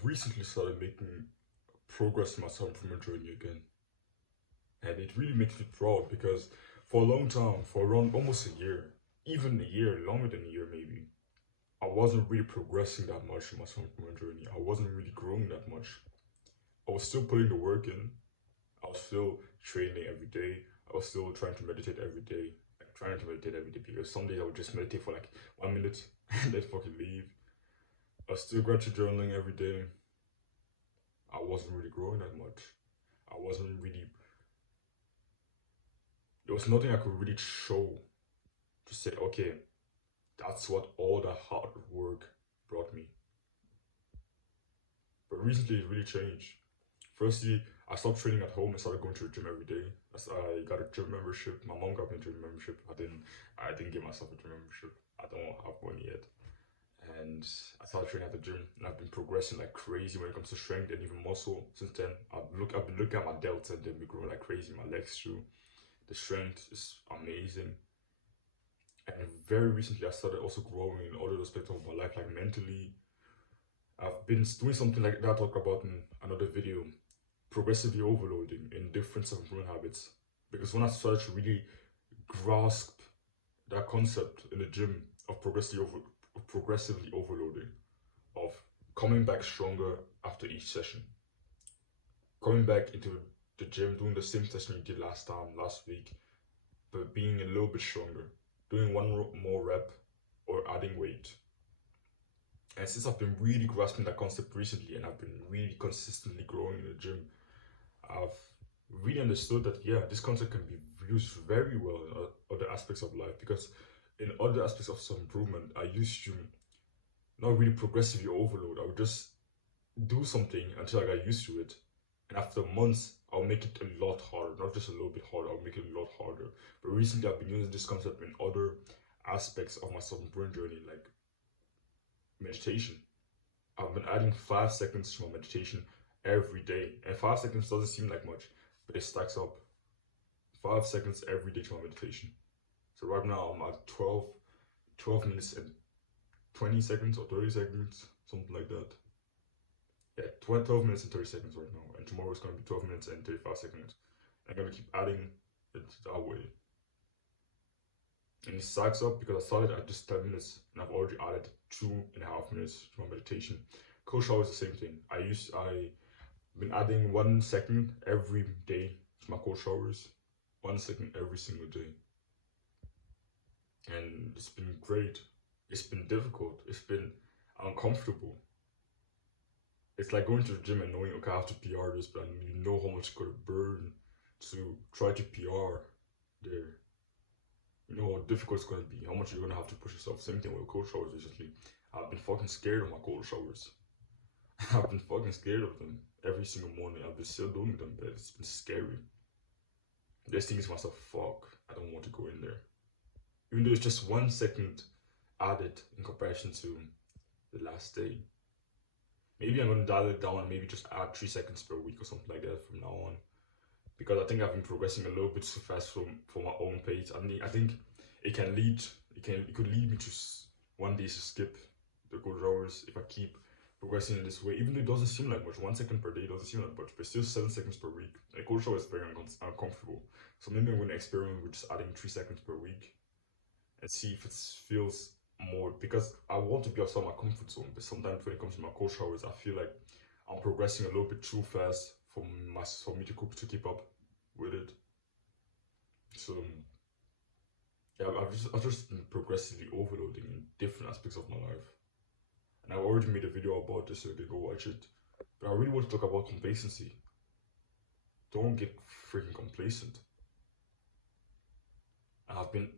I've recently started making progress in my self-improvement journey again. And it really makes me proud because for a long time, for around almost a year, even a year, longer than a year maybe, I wasn't really progressing that much in my self-improvement journey. I wasn't really growing that much. I was still putting the work in. I was still training every day. I was still trying to meditate every day. Like, trying to meditate every day because some days I would just meditate for like 1 minute and then fucking leave. I was still gratitude journaling every day. I wasn't really growing that much. I wasn't really, there was nothing I could really show to say, okay, that's what all that hard work brought me. But recently it really changed. Firstly, I stopped training at home and started going to the gym every day. I got a gym membership. My mom got me a gym membership. I didn't get myself a gym membership. I don't have one yet. And I started training at the gym, and I've been progressing like crazy when it comes to strength and even muscle. Since then, I've been looking at my delts and they've been growing like crazy. My legs too. The strength is amazing. And very recently, I started also growing in other aspects of my life, like mentally. I've been doing something like that I talked about in another video, progressively overloading in different self-improvement habits. Because when I started to really grasp that concept in the gym of progressively overloading, of coming back stronger after each session, coming back into the gym, doing the same session you did last week, but being a little bit stronger, doing one more rep or adding weight. And since I've been really grasping that concept recently and I've been really consistently growing in the gym, I've really understood that, yeah, this concept can be used very well in other aspects of life because in other aspects of self improvement, I used to not really progressively overload. I would just do something until I got used to it. And after months, I'll make it a lot harder, not just a little bit harder, I'll make it a lot harder. But recently, I've been using this concept in other aspects of my self improvement journey, like meditation. I've been adding 5 seconds to my meditation every day. And 5 seconds doesn't seem like much, but it stacks up. 5 seconds every day to my meditation. So right now I'm at 12 minutes and 20 seconds or 30 seconds, something like that. Yeah, 12 minutes and 30 seconds right now. And tomorrow it's going to be 12 minutes and 35 seconds. I'm going to keep adding it that way. And it stacks up because I started at just 10 minutes and I've already added 2.5 minutes to my meditation. Cold shower is the same thing. I've been adding 1 second every day to my cold showers. 1 second every single day. And it's been great. It's been difficult. It's been uncomfortable. It's like going to the gym and knowing, okay, I have to PR this, but you know how much it's going to burn to try to PR there. You know how difficult it's going to be, how much you're going to have to push yourself. Same thing with cold showers recently. I've been fucking scared of my cold showers. I've been fucking scared of them every single morning. I've been still doing them, but it's been scary. Just thinking to myself, fuck, I don't want to go in there. Even though it's just 1 second added in comparison to the last day. Maybe I'm going to dial it down and maybe just add 3 seconds per week or something like that from now on. Because I think I've been progressing a little bit too fast for my own pace. I think it could lead me to one day to skip the cold showers if I keep progressing in this way. Even though it doesn't seem like much, 1 second per day doesn't seem like much, but still 7 seconds per week. A cold shower is very uncomfortable. So maybe I'm going to experiment with just adding 3 seconds per week and see if it feels more, because I want to be outside my comfort zone. But sometimes when it comes to my cold showers, I feel like I'm progressing a little bit too fast for me to keep up with it. So yeah, I've just been progressively overloading in different aspects of my life. And I've already made a video about this, so you can go watch it. But I really want to talk about complacency. Don't get freaking complacent. And I've been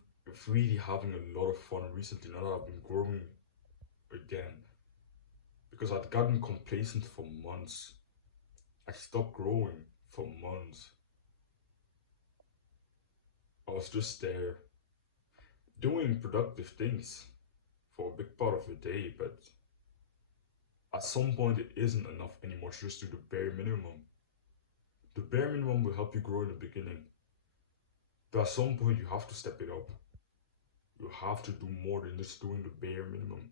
really having a lot of fun recently now that I've been growing again. Because I'd gotten complacent for months. I stopped growing for months. I was just there doing productive things for a big part of the day, but at some point it isn't enough anymore to just do the bare minimum. The bare minimum will help you grow in the beginning, but at some point you have to step it up. You have to do more than just doing the bare minimum.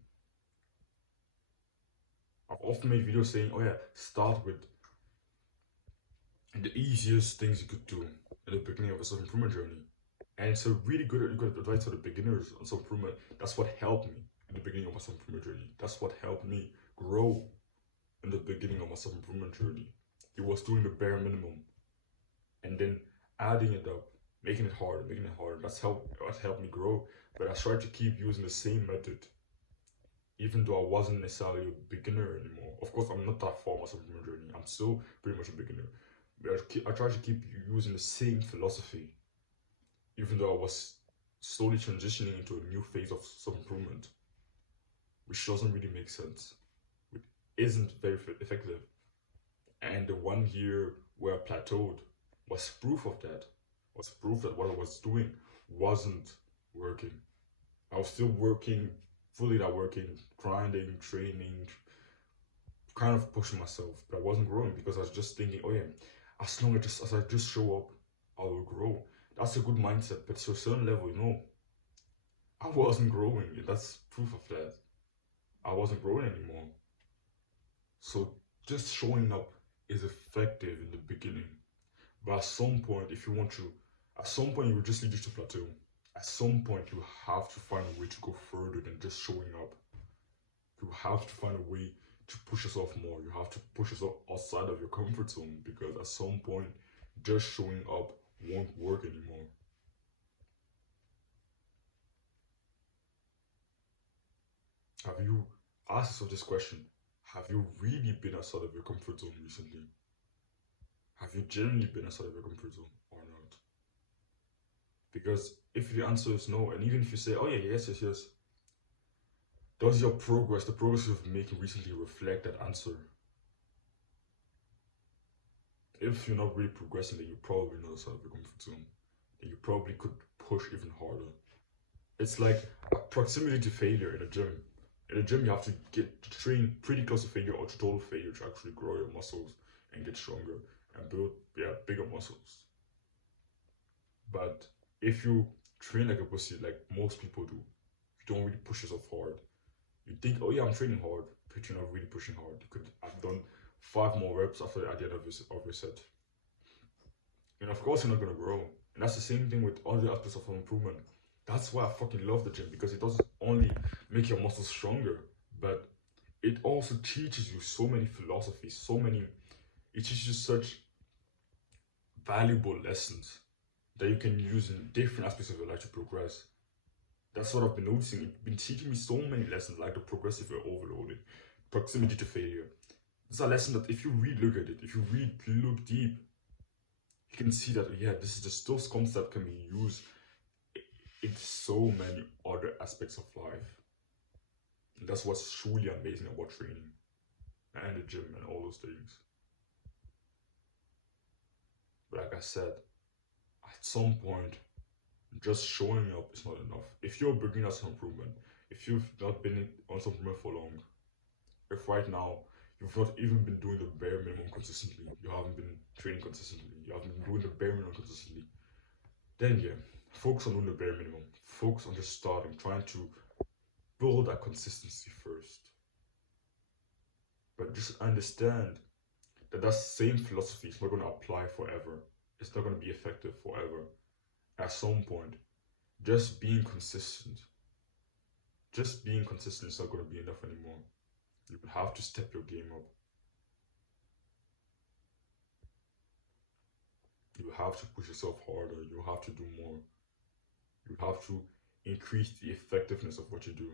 I've often made videos saying, oh yeah, start with the easiest things you could do in the beginning of a self-improvement journey. And it's a really good advice for the beginners on self-improvement. That's what helped me in the beginning of my self-improvement journey. That's what helped me grow in the beginning of my self-improvement journey. It was doing the bare minimum and then adding it up, making it harder, making it harder. That's helped me grow. But I tried to keep using the same method, even though I wasn't necessarily a beginner anymore. Of course, I'm not that far in my self-improvement journey. I'm still pretty much a beginner. But I tried to keep using the same philosophy, even though I was slowly transitioning into a new phase of self-improvement, which doesn't really make sense, which isn't very effective. And the 1 year where I plateaued was proof of that, was proof that what I was doing wasn't working. I was still working, fully not working, grinding, training, kind of pushing myself, but I wasn't growing because I was just thinking, oh yeah, as long as I just show up, I will grow. That's a good mindset, but to a certain level, I wasn't growing. That's proof of that. I wasn't growing anymore. So just showing up is effective in the beginning. But at some point, if you want to, at some point, it will just lead you to plateau. At some point, you have to find a way to go further than just showing up. You have to find a way to push yourself more. You have to push yourself outside of your comfort zone, because at some point, just showing up won't work anymore. Have you asked yourself this question? Have you really been outside of your comfort zone recently? Have you genuinely been outside of your comfort zone or not? Because if the answer is no, and even if you say, oh yeah, yes, does your progress, the progress you've been making recently, reflect that answer? If you're not really progressing, then you're probably not outside of your comfort zone. Then you probably could push even harder. It's like a proximity to failure in a gym. In a gym, you have to get to train pretty close to failure or to total failure to actually grow your muscles and get stronger and build bigger muscles. But if you train like a pussy, like most people do, you don't really push yourself hard. You think, oh yeah, I'm training hard, but you're not really pushing hard. You could have done 5 more reps at the end of your set. And of course, you're not gonna grow. And that's the same thing with other aspects of improvement. That's why I fucking love the gym, because it doesn't only make your muscles stronger, but it also teaches you so many philosophies, it teaches you such valuable lessons that you can use in different aspects of your life to progress. That's what I've been noticing. It's been teaching me so many lessons, like the progressive overloading, proximity to failure. It's a lesson that if you really look at it, if you really look deep, you can see that, yeah, this is just those concepts can be used in so many other aspects of life. And that's what's truly amazing about training and the gym and all those things. But like I said, at some point, just showing up is not enough. If you're beginning at self-improvement, if you've not been on self-improvement for long, if right now you've not even been doing the bare minimum consistently, you haven't been training consistently, you haven't been doing the bare minimum consistently, then yeah, focus on doing the bare minimum. Focus on just starting, trying to build that consistency first. But just understand that that same philosophy is not going to apply forever. It's not going to be effective forever. At some point, just being consistent is not going to be enough anymore. You have to step your game up. You have to push yourself harder. You have to do more. You have to increase the effectiveness of what you do.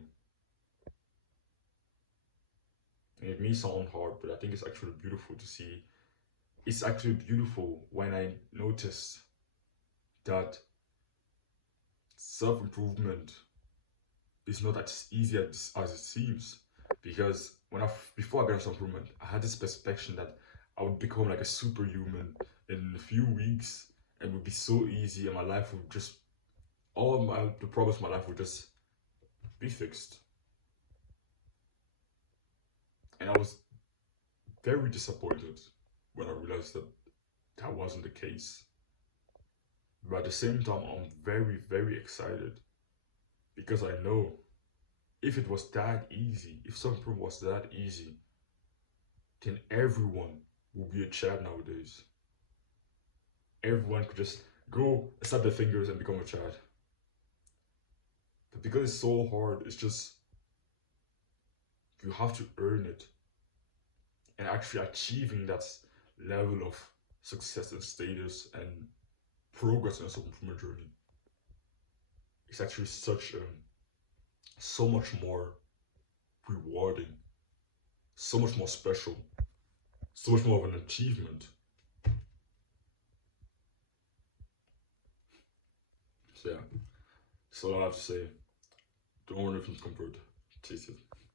And it may sound hard, but I think it's actually beautiful to see. It's actually beautiful when I noticed that self-improvement is not as easy as it seems. Because before I got self-improvement, I had this perception that I would become like a superhuman in a few weeks, and it would be so easy, and my life would just, the problems of my life would just be fixed. And I was very disappointed when I realized that that wasn't the case. But at the same time, I'm very, very excited, because I know if it was that easy, if self-improvement was that easy, then everyone will be a Chad nowadays. Everyone could just go snap their fingers and become a Chad. But because it's so hard, it's just you have to earn it. And actually achieving that level of success and status and progress in a self-improvement journey, it's actually so much more rewarding, so much more special, so much more of an achievement. So yeah, that's all I have to say. Don't worry if you comfort. Taste it.